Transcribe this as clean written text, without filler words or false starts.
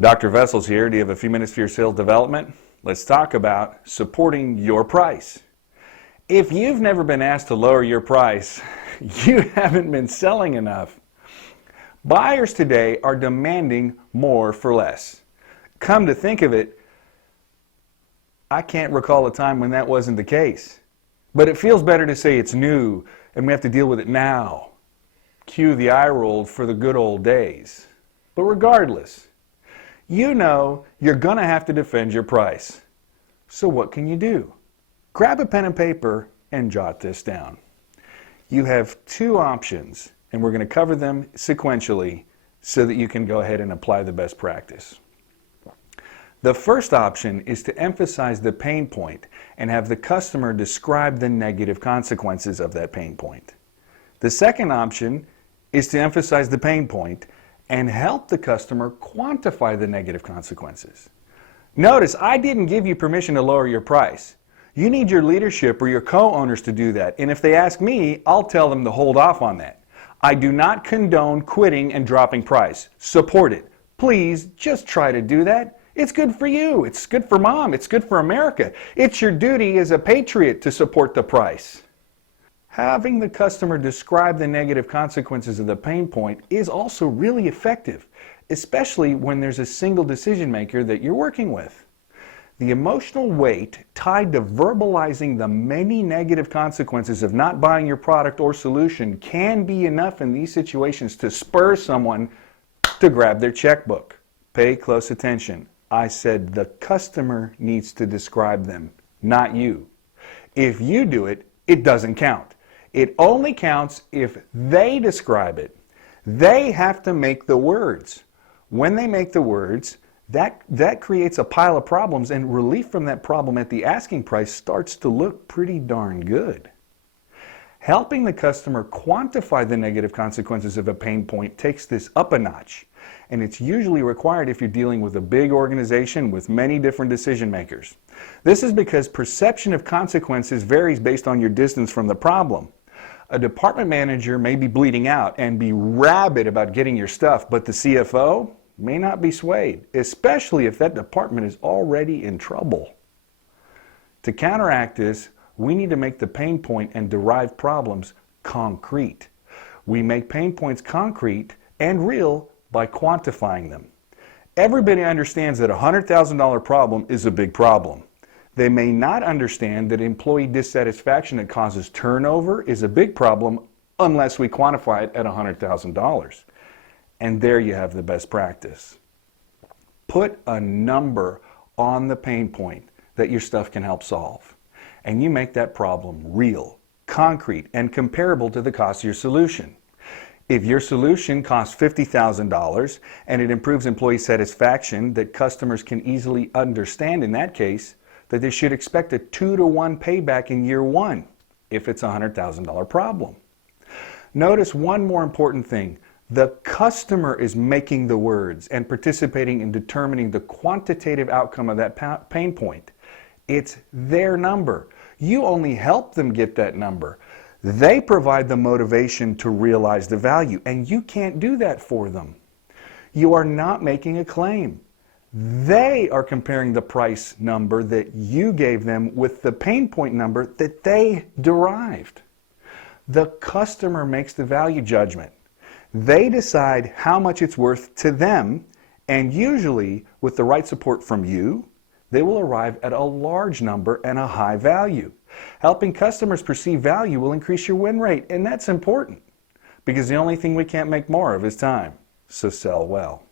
Dr. Vessels here. Do you have a few minutes for your sales development? Let's talk about supporting your price. If you've never been asked to lower your price, you haven't been selling enough. Buyers today are demanding more for less. Come to think of it, I can't recall a time when that wasn't the case. But it feels better to say it's new and we have to deal with it now. Cue the eye roll for the good old days. But regardless, you know you're going to have to defend your price. So what can you do? Grab a pen and paper and jot this down. You have two options, and we're going to cover them sequentially so that you can go ahead and apply the best practice. The first option is to emphasize the pain point and have the customer describe the negative consequences of that pain point. The second option is to emphasize the pain point and help the customer quantify the negative consequences. Notice, I didn't give you permission to lower your price. You need your leadership or your co-owners to do that, and if they ask me, I'll tell them to hold off on that. I do not condone quitting and dropping price. Support it. Please just try to do that. It's good for you. It's good for mom. It's good for America. It's your duty as a patriot to support the price. Having the customer describe the negative consequences of the pain point is also really effective, especially when there's a single decision maker that you're working with. The emotional weight tied to verbalizing the many negative consequences of not buying your product or solution can be enough in these situations to spur someone to grab their checkbook. Pay close attention. I said the customer needs to describe them, not you. If you do it, it doesn't count. It only counts if they describe it. They have to make the words. When they make the words, that creates a pile of problems, and relief from that problem at the asking price starts to look pretty darn good. Helping the customer quantify the negative consequences of a pain point takes this up a notch, and it's usually required if you're dealing with a big organization with many different decision makers. This is because perception of consequences varies based on your distance from the problem. A department manager may be bleeding out and be rabid about getting your stuff, but the CFO may not be swayed, especially if that department is already in trouble. To counteract this, we need to make the pain point and derived problems concrete. We make pain points concrete and real by quantifying them. Everybody understands that a $100,000 problem is a big problem. They may not understand that employee dissatisfaction that causes turnover is a big problem unless we quantify it at $100,000. And there you have the best practice. Put a number on the pain point that your stuff can help solve, and you make that problem real, concrete, and comparable to the cost of your solution. If your solution costs $50,000 and it improves employee satisfaction that customers can easily understand in that case, that they should expect a 2-to-1 payback in year one if it's a $100,000 problem. Notice one more important thing. The customer is making the words and participating in determining the quantitative outcome of that pain point. It's their number. You only help them get that number. They provide the motivation to realize the value, and you can't do that for them. You are not making a claim. They are comparing the price number that you gave them with the pain point number that they derived. The customer makes the value judgment. They decide how much it's worth to them, and usually with the right support from you, they will arrive at a large number and a high value. Helping customers perceive value will increase your win rate, and that's important because the only thing we can't make more of is time. So sell well.